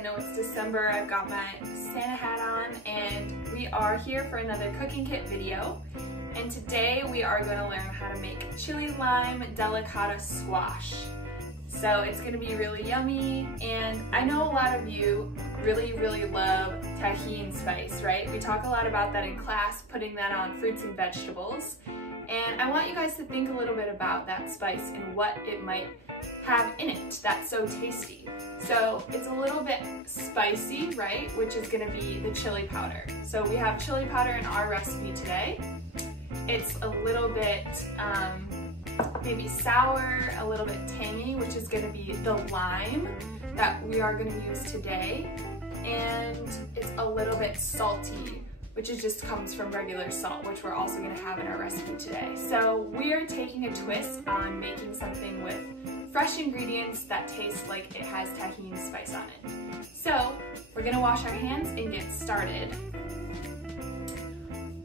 I know it's December. I've got my Santa hat on and we are here for another cooking kit video. And today we are going to learn how to make chili lime delicata squash. So it's going to be really yummy, and I know a lot of you really love tahini spice, right? We talk a lot about that in class, putting that on fruits and vegetables. And I want you guys to think a little bit about that spice and what it might have in it that's so tasty. So it's a little bit spicy, right? Which is gonna be the chili powder. So we have chili powder in our recipe today. It's a little bit maybe sour, a little bit tangy, which is gonna be the lime that we are gonna use today. And it's a little bit salty, which just comes from regular salt, which we're also gonna have in our recipe today. So we're taking a twist on making something with fresh ingredients that taste like it has tahini spice on it. So we're gonna wash our hands and get started.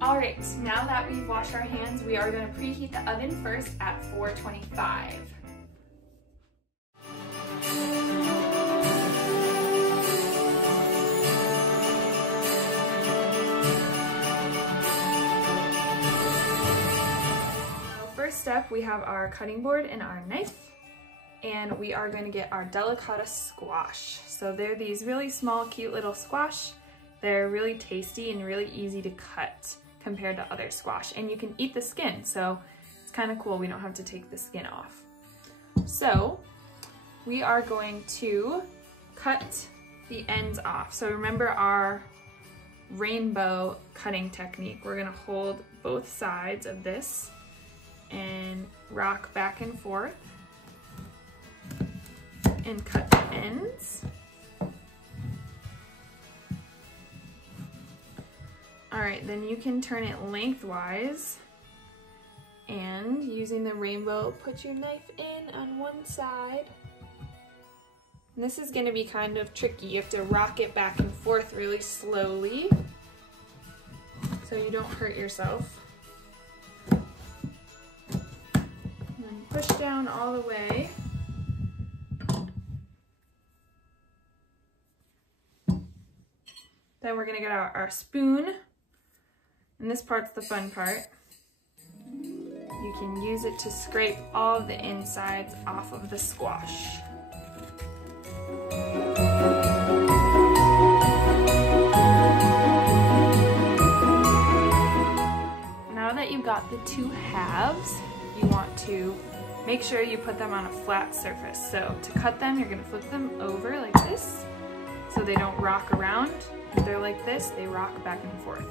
All right, now that we've washed our hands, we are gonna preheat the oven first at 425. First step, we have our cutting board and our knife, and we are going to get our delicata squash. So they're these really small, cute little squash. They're really tasty and really easy to cut compared to other squash, and you can eat the skin, so it's kind of cool. We don't have to take the skin off. So we are going to cut the ends off. So remember our rainbow cutting technique. We're going to hold both sides of this and rock back and forth and cut the ends. All right, then you can turn it lengthwise, and using the rainbow, put your knife in on one side. And this is going to be kind of tricky. You have to rock it back and forth really slowly so you don't hurt yourself. Push down all the way. Then we're gonna get our spoon, and this part's the fun part. You can use it to scrape all of the insides off of the squash. Now that you've got the two halves, you want to make sure you put them on a flat surface. So to cut them, you're gonna flip them over like this so they don't rock around. If they're like this, they rock back and forth.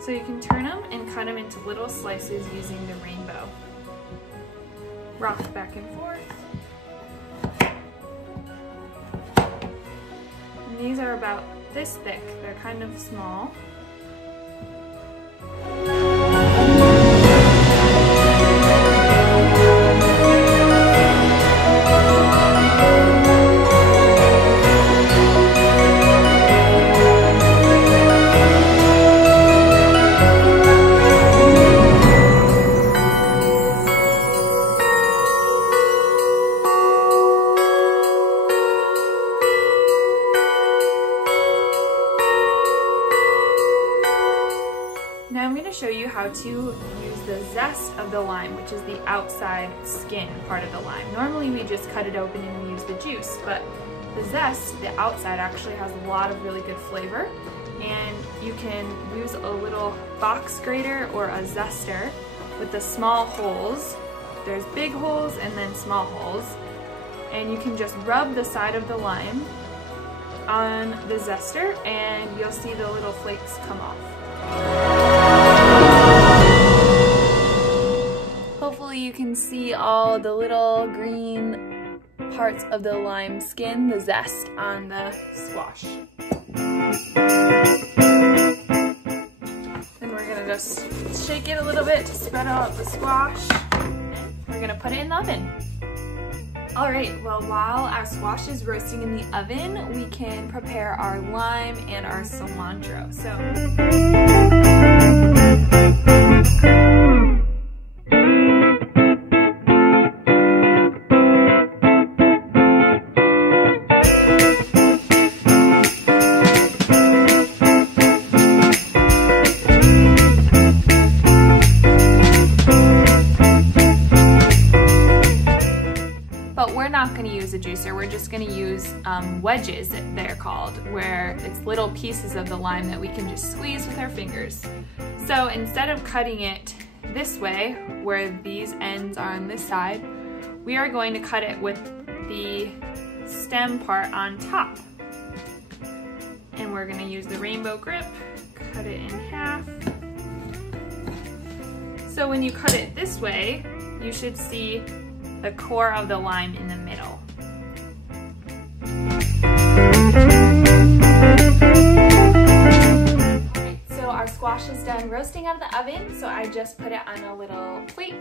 So you can turn them and cut them into little slices using the rainbow. Rock back and forth. And these are about this thick. They're kind of small. Now I'm going to show you how to use the zest of the lime, which is the outside skin part of the lime. Normally we just cut it open and use the juice, but the zest, the outside, actually has a lot of really good flavor. And you can use a little box grater or a zester with the small holes. There's big holes and then small holes. And you can just rub the side of the lime on the zester and you'll see the little flakes come off. Hopefully you can see all the little green parts of the lime skin, the zest on the squash. Then we're gonna just shake it a little bit to spread out the squash. We're gonna put it in the oven. All right, well, while our squash is roasting in the oven, we can prepare our lime and our cilantro. juicer. We're just gonna use wedges, they're called, where it's little pieces of the lime that we can just squeeze with our fingers. So instead of cutting it this way, where these ends are on this side, we are going to cut it with the stem part on top. And we're gonna use the rainbow grip, cut it in half. So when you cut it this way, you should see the core of the lime in the middle. Alright, so our squash is done roasting out of the oven, so I just put it on a little plate.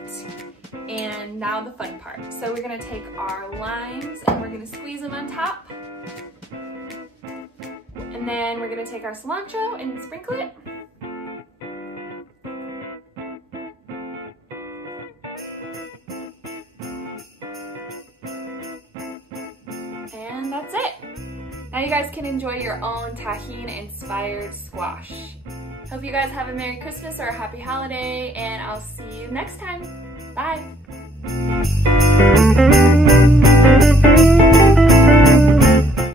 And now the fun part. So we're gonna take our limes and we're gonna squeeze them on top. And then we're gonna take our cilantro and sprinkle it. And that's it. Now you guys can enjoy your own tahini-inspired squash. Hope you guys have a Merry Christmas or a Happy Holiday, and I'll see you next time. Bye.